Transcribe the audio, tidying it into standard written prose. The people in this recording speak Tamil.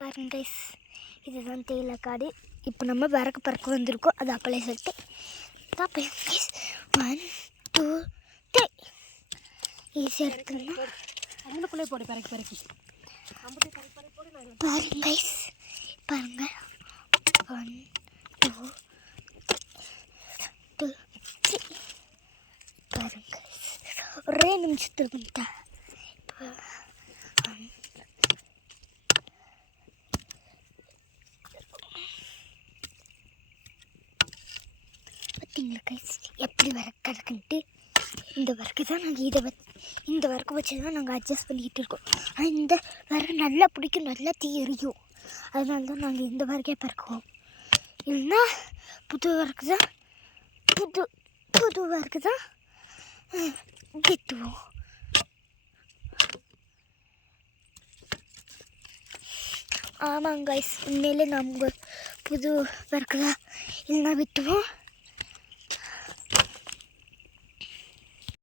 பாருங்க கைஸ், இதுதான் தேயிலை காடு. இப்போ நம்ம விறகு பறக்க வந்திருக்கோம். அது அப்பளே சொல்லிட்டு தான் கைஸ். 1 2 3 ஈஸியாக இருக்குன்னா அங்கனக்குள்ளே போடு பறக்கி பாருங்க கைஸ், பாருங்க 1 2 3 பாருங்க ஒரே நிமிஷத்தில் பண்ணிட்டேன். பார்த்தீங்களா கைஸ் எப்படி விறகு கிடக்குன்ட்டு. இந்த விறகு தான் நாங்கள் இந்த விறகு வச்சு தான் நாங்கள் அட்ஜஸ்ட் பண்ணிக்கிட்டு இருக்கோம். ஆனால் இந்த விறகு நல்லா பிடிக்கும், நல்லா தீ எரியும். அதனால தான் நாங்கள் இந்த விறகே பறக்குவோம். இல்லைன்னா புது விறகு தான் புது விறகு தான் வெட்டுவோம். ஆமாங்க கைஸ், உண்மையிலே நாங்கள் புது விறகு தான் இல்லைன்னா வெட்டுவோம்.